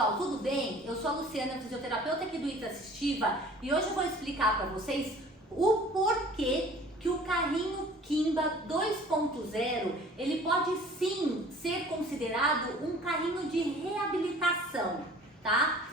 pessoal, tudo bem? Eu sou a Luciana, fisioterapeuta aqui do Ita Assistiva, e hoje eu vou explicar para vocês o porquê que o carrinho Kimba 2.0 ele pode sim ser considerado um carrinho de reabilitação, tá?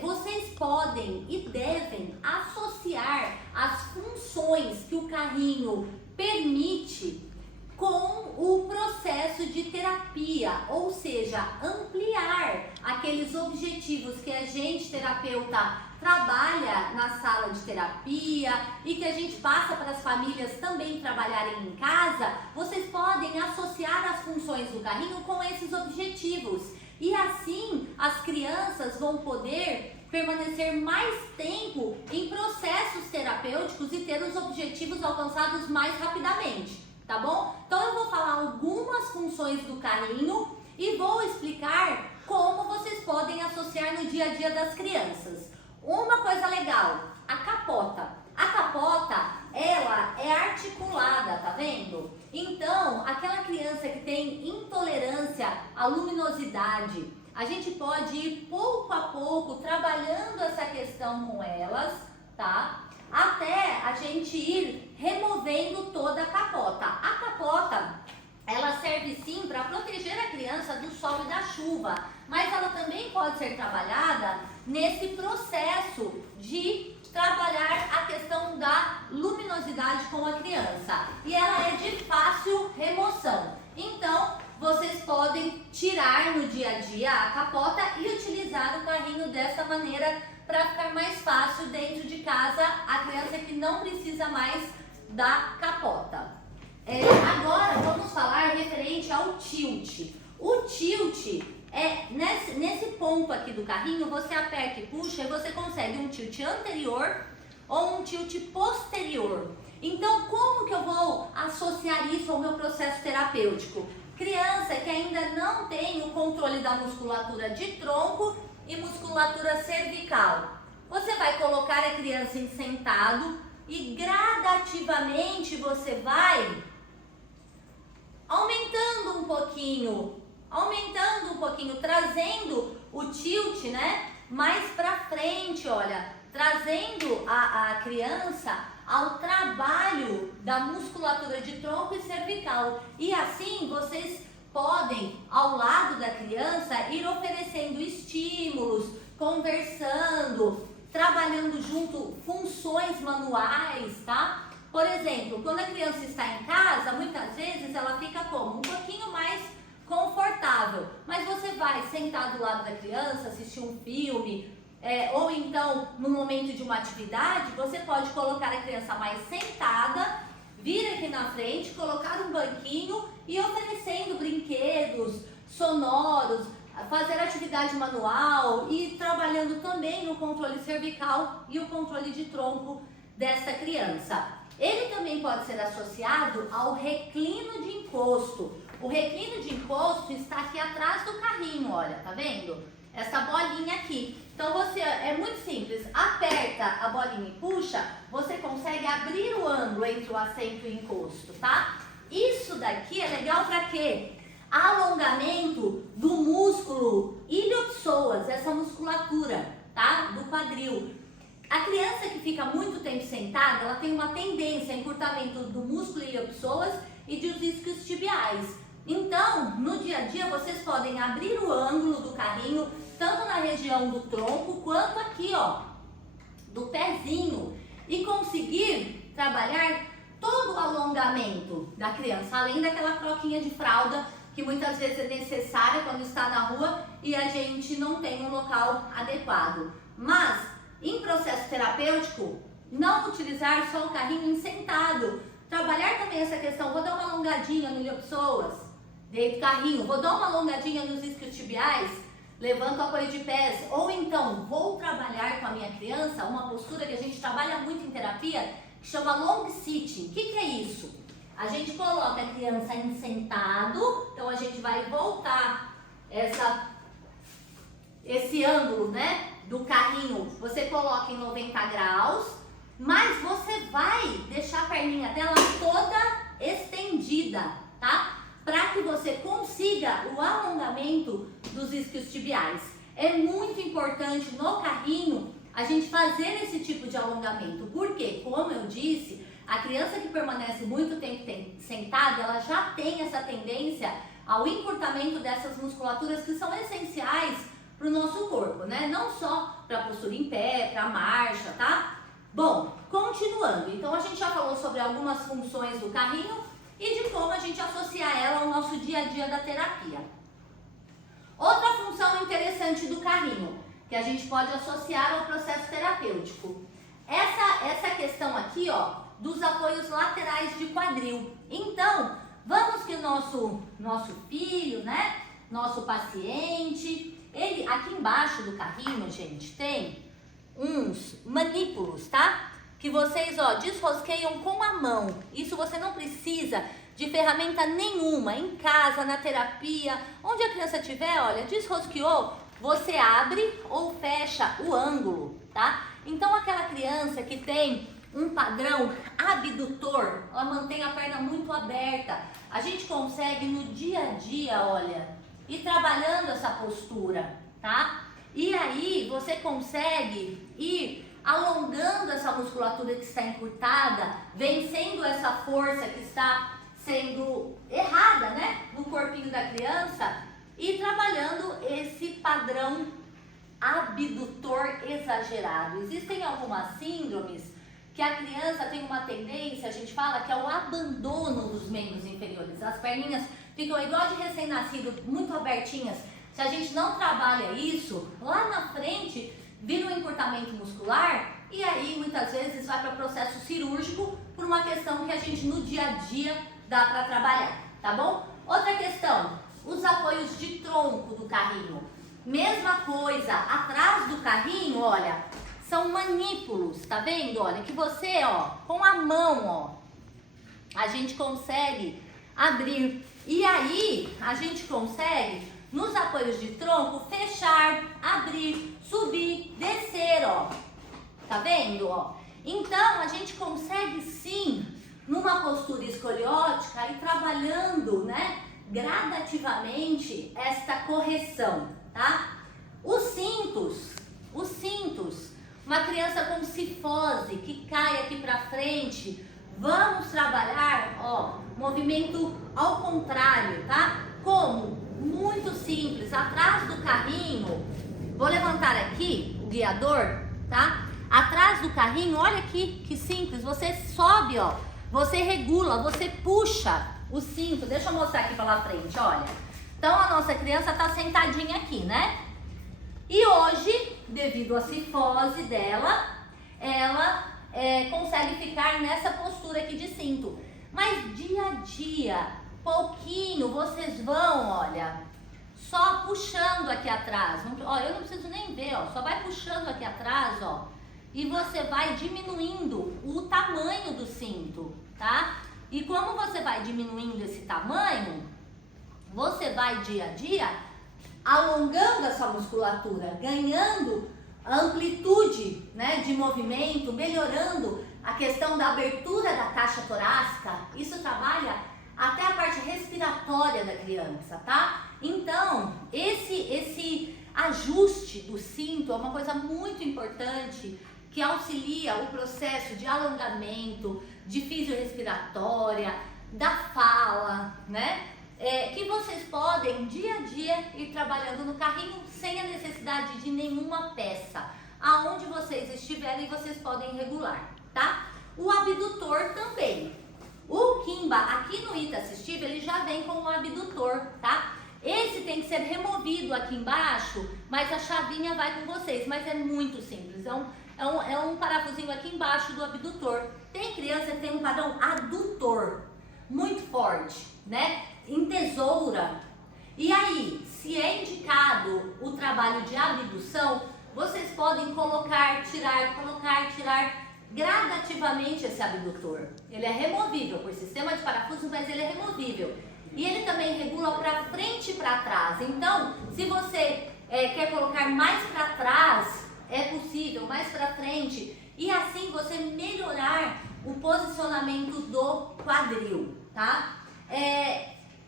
Vocês podem e devem associar as funções que o carrinho permite com o processo de terapia, ou seja, ampliar aqueles objetivos que a gente, terapeuta, trabalha na sala de terapia e que a gente passa para as famílias também trabalharem em casa. Vocês podem associar as funções do carrinho com esses objetivos e assim as crianças vão poder permanecer mais tempo em processos terapêuticos e ter os objetivos alcançados mais rapidamente. Tá bom? Então eu vou falar algumas funções do carrinho e vou explicar como vocês podem associar no dia a dia das crianças. Uma coisa legal, a capota. A capota, ela é articulada, tá vendo? Então, aquela criança que tem intolerância à luminosidade, a gente pode ir pouco a pouco trabalhando essa questão com elas, tá? Até a gente ir removendo toda a capota. A capota, ela serve sim para proteger a criança do sol e da chuva, mas ela também pode ser trabalhada nesse processo de trabalhar a questão da luminosidade com a criança. E ela é de fácil remoção. Então, vocês podem tirar no dia a dia a capota e utilizar o carrinho dessa maneira para ficar mais fácil dentro de casa, a criança que não precisa mais da capota. Agora vamos falar referente ao tilt. O tilt é nesse ponto aqui do carrinho, você aperta e puxa e você consegue um tilt anterior ou um tilt posterior. Então, como que eu vou associar isso ao meu processo terapêutico? Criança que ainda não tem o controle da musculatura de tronco e musculatura cervical. Você vai colocar a criança em sentado e gradativamente você vai aumentando um pouquinho, trazendo o tilt, né, mais para frente, olha, trazendo a criança ao trabalho da musculatura de tronco e cervical. E assim vocês podem, ao lado da criança, ir oferecendo estímulos, conversando, trabalhando junto funções manuais, tá? Por exemplo, quando a criança está em casa, muitas vezes ela fica como? Um pouquinho mais confortável. Mas você vai sentar do lado da criança, assistir um filme, ou então no momento de uma atividade, você pode colocar a criança mais sentada, vir aqui na frente, colocar um banquinho e oferecendo brinquedos sonoros, fazer atividade manual e trabalhando também o controle cervical e o controle de tronco dessa criança. Ele também pode ser associado ao reclino de encosto. O reclino de encosto está aqui atrás do carrinho, olha, tá vendo? Essa bolinha aqui. Então você, é muito simples, aperta a bolinha e puxa, você consegue abrir o ângulo entre o assento e o encosto, tá? Isso daqui é legal para quê? Alongamento do músculo iliopsoas, essa musculatura, tá? Do quadril. A criança que fica muito tempo sentada, ela tem uma tendência a encurtamento do músculo iliopsoas e dos isquiotibiais. Então, no dia a dia, vocês podem abrir o ângulo do carrinho, tanto na região do tronco, quanto aqui, ó, do pezinho, e conseguir trabalhar todo o alongamento da criança, além daquela troquinha de fralda, que muitas vezes é necessária quando está na rua e a gente não tem um local adequado. Mas, em processo terapêutico, não utilizar só o carrinho em sentado. Trabalhar também essa questão, vou dar uma alongadinha no iliopsoas, dentro do carrinho, vou dar uma alongadinha nos isquiotibiais, levanto o apoio de pés, ou então vou trabalhar com a minha criança uma postura que a gente trabalha muito em terapia, que chama long sitting. O que é isso? A gente coloca a criança em sentado, então a gente vai voltar esse ângulo, né, do carrinho, você coloca em 90 graus, mas você vai deixar a perninha dela toda estendida, tá? Para que você consiga o alongamento dos isquiotibiais. é muito importante no carrinho a gente fazer esse tipo de alongamento. Porque, como eu disse, a criança que permanece muito tempo sentada, ela já tem essa tendência ao encurtamento dessas musculaturas que são essenciais para o nosso corpo, né? Não só para a postura em pé, para a marcha, tá? Bom, continuando. Então, a gente já falou sobre algumas funções do carrinho e de como a gente associar ela ao nosso dia a dia da terapia. Outra função interessante do carrinho, que a gente pode associar ao processo terapêutico. Essa questão aqui, ó, dos apoios laterais de quadril. Então, vamos que o nosso filho, né, nosso paciente, ele aqui embaixo do carrinho, gente, tem uns manípulos, tá? Que vocês, ó, desrosqueiam com a mão. Isso você não precisa de ferramenta nenhuma, em casa, na terapia, onde a criança estiver, olha, desrosqueou, você abre ou fecha o ângulo, tá? Então, aquela criança que tem um padrão abdutor, ela mantém a perna muito aberta, a gente consegue no dia a dia, olha, ir trabalhando essa postura, tá? E aí, você consegue ir alongando essa musculatura que está encurtada, vencendo essa força que está sendo errada, né, no corpinho da criança e trabalhando esse padrão abdutor exagerado. Existem algumas síndromes que a criança tem uma tendência, a gente fala que é o abandono dos membros inferiores. As perninhas ficam igual de recém-nascido, muito abertinhas. Se a gente não trabalha isso, lá na frente vira um encurtamento muscular e aí muitas vezes vai para processo cirúrgico por uma questão que a gente no dia a dia dá para trabalhar, tá bom? Outra questão, os apoios de tronco do carrinho. Mesma coisa, atrás do carrinho, olha, são manípulos, tá vendo? Olha, que você, ó, com a mão, ó, a gente consegue abrir. E aí, a gente consegue, nos apoios de tronco, fechar, abrir, subir, descer, ó. Tá vendo, ó? Então, a gente consegue sim, numa postura escoliótica, ir trabalhando, né, gradativamente esta correção, tá? Os cintos, uma criança com cifose que cai aqui pra frente, vamos trabalhar, ó, movimento ao contrário, tá? Como? Muito simples, atrás do carrinho, vou levantar aqui o guiador, tá? Atrás do carrinho, olha aqui que simples, você sobe, ó, você regula, você puxa o cinto, deixa eu mostrar aqui pela frente, olha. Então a nossa criança tá sentadinha aqui, né? E hoje, devido à cifose dela, ela consegue ficar nessa postura aqui de cinto. Mas dia a dia, pouquinho, vocês vão, olha, só puxando aqui atrás. Ó, eu não preciso nem ver, ó, só vai puxando aqui atrás, ó. E você vai diminuindo o tamanho do cinto, tá? E como você vai diminuindo esse tamanho, você vai dia a dia alongando essa musculatura, ganhando amplitude, né, de movimento, melhorando a questão da abertura da caixa torácica. Isso trabalha até a parte respiratória da criança, tá? Então, esse ajuste do cinto é uma coisa muito importante que auxilia o processo de alongamento, de fisiorrespiratória, da fala, né? Que vocês podem dia a dia ir trabalhando no carrinho sem a necessidade de nenhuma peça. Aonde vocês estiverem, vocês podem regular, tá? O abdutor também. O Kimba, aqui no Ita Assistive, ele já vem com o abdutor, tá? Esse tem que ser removido aqui embaixo, mas a chavinha vai com vocês. Mas é muito simples, é um parafusinho aqui embaixo do abdutor. Tem criança que tem um padrão adutor, muito forte, né? Em tesoura. E aí, se é indicado o trabalho de abdução, vocês podem colocar, tirar gradativamente esse abdutor. Ele é removível por sistema de parafuso, mas ele é removível. E ele também regula para frente e para trás. Então, se você quer colocar mais para trás, é possível, mais para frente. E assim você melhorar o posicionamento do quadril, tá?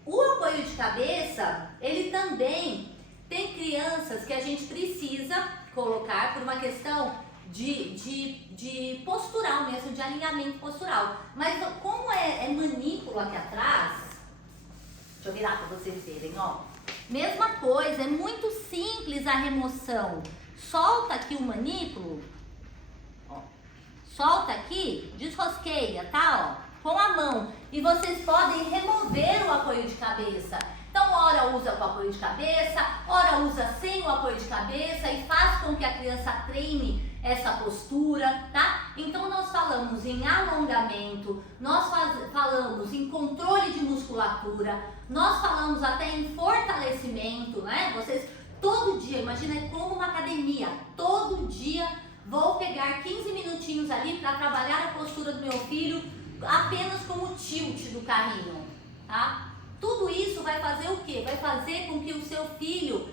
O apoio de cabeça, ele também Tem crianças que a gente precisa colocar por uma questão de postural mesmo, de alinhamento postural. Mas como é manípulo aqui atrás, deixa eu virar para vocês verem, ó. Mesma coisa, é muito simples a remoção. Solta aqui o manípulo, ó. Solta aqui, desrosqueia, tá, ó, com a mão. E vocês podem remover o apoio de cabeça. Então, ora usa com apoio de cabeça, ora usa sem o apoio de cabeça e faz com que a criança treine essa postura, tá? Então, nós falamos em alongamento, nós falamos em controle de musculatura, nós falamos até em fortalecimento, né? Vocês, todo dia, imagina, é como uma academia, todo dia vou pegar 15 minutinhos ali para trabalhar a postura do meu filho apenas com o tilt do carrinho, tá? Tudo isso vai fazer o quê? Vai fazer com que o seu filho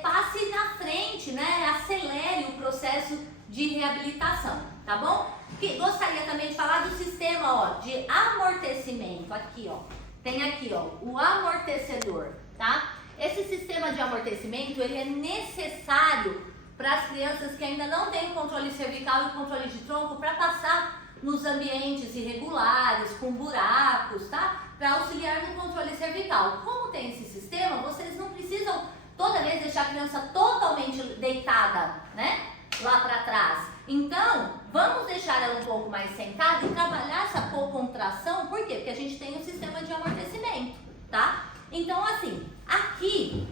passe na frente, né? Acelere o processo de reabilitação, tá bom? Gostaria também de falar do sistema, ó, de amortecimento. Aqui, ó, tem aqui, ó, o amortecedor, tá? Esse sistema de amortecimento, ele é necessário para as crianças que ainda não têm controle cervical e controle de tronco para passar nos ambientes irregulares, com buracos, tá? Para auxiliar no controle cervical. Como tem esse sistema, vocês não precisam toda vez deixar a criança totalmente deitada, né? Lá para trás. Então, vamos deixar ela um pouco mais sentada e trabalhar essa contração. Por quê? Porque a gente tem um sistema de amortecimento, tá? Então, assim, aqui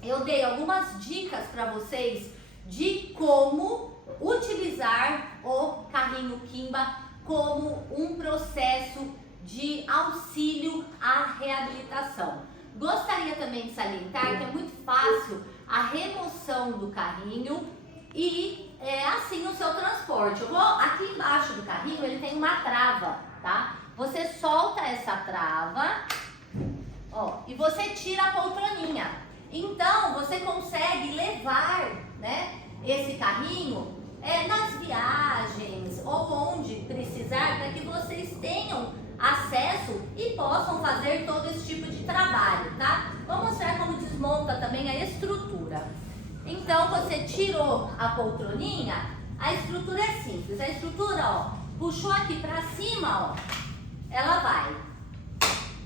eu dei algumas dicas para vocês de como utilizar o carrinho Kimba como um processo de auxílio à reabilitação. Gostaria também de salientar que é muito fácil a remoção do carrinho e assim o seu transporte. Aqui embaixo do carrinho ele tem uma trava, tá? Você solta essa trava, ó, e você tira a poltroninha. Então você consegue levar, né, esse carrinho nas viagens ou onde precisar, para que vocês tenham acesso e possam fazer todo esse tipo de trabalho, tá? Vou mostrar como desmonta também a estrutura. Então, você tirou a poltroninha, a estrutura é simples. A estrutura, ó, puxou aqui pra cima, ó, ela vai,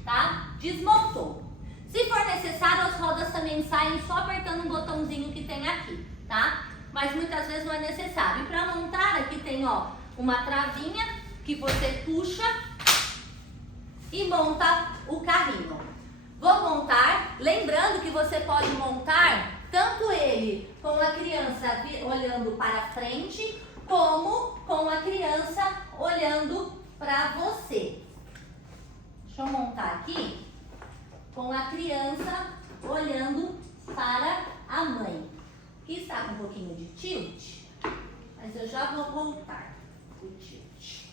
tá? Desmontou. Se for necessário, as rodas também saem só apertando um botãozinho que tem aqui, tá? Mas muitas vezes não é necessário. E para montar, aqui tem, ó, uma travinha que você puxa e monta o carrinho. Vou montar, lembrando que você pode montar tanto ele com a criança olhando para frente, como com a criança olhando para você. Deixa eu montar aqui com a criança olhando para a mãe, que está com um pouquinho de tilt, mas eu já vou voltar o tilt,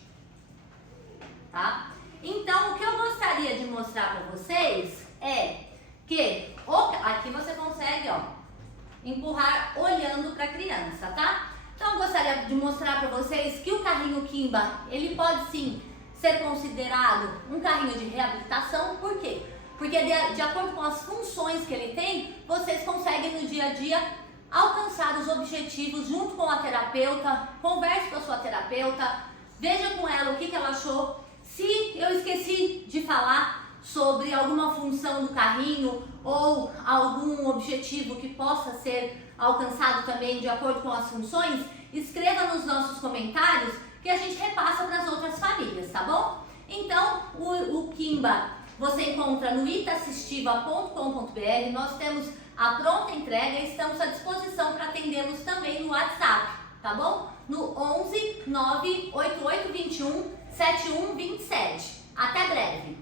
tá? Então, o que eu gostaria de mostrar para vocês é que aqui você consegue, ó, empurrar olhando para a criança, tá? Então, eu gostaria de mostrar para vocês que o carrinho Kimba, ele pode sim ser considerado um carrinho de reabilitação. Por quê? Porque de acordo com as funções que ele tem, vocês conseguem no dia a dia alcançar os objetivos junto com a terapeuta. Converse com a sua terapeuta, veja com ela o que ela achou. Se eu esqueci de falar sobre alguma função do carrinho ou algum objetivo que possa ser alcançado também de acordo com as funções, escreva nos nossos comentários que a gente repassa para as outras famílias, tá bom? Então, o Kimba você encontra no itassistiva.com.br. Nós temos a pronta entrega e estamos à disposição para atendê-los também no WhatsApp, tá bom? No 11 98821 7127. Até breve!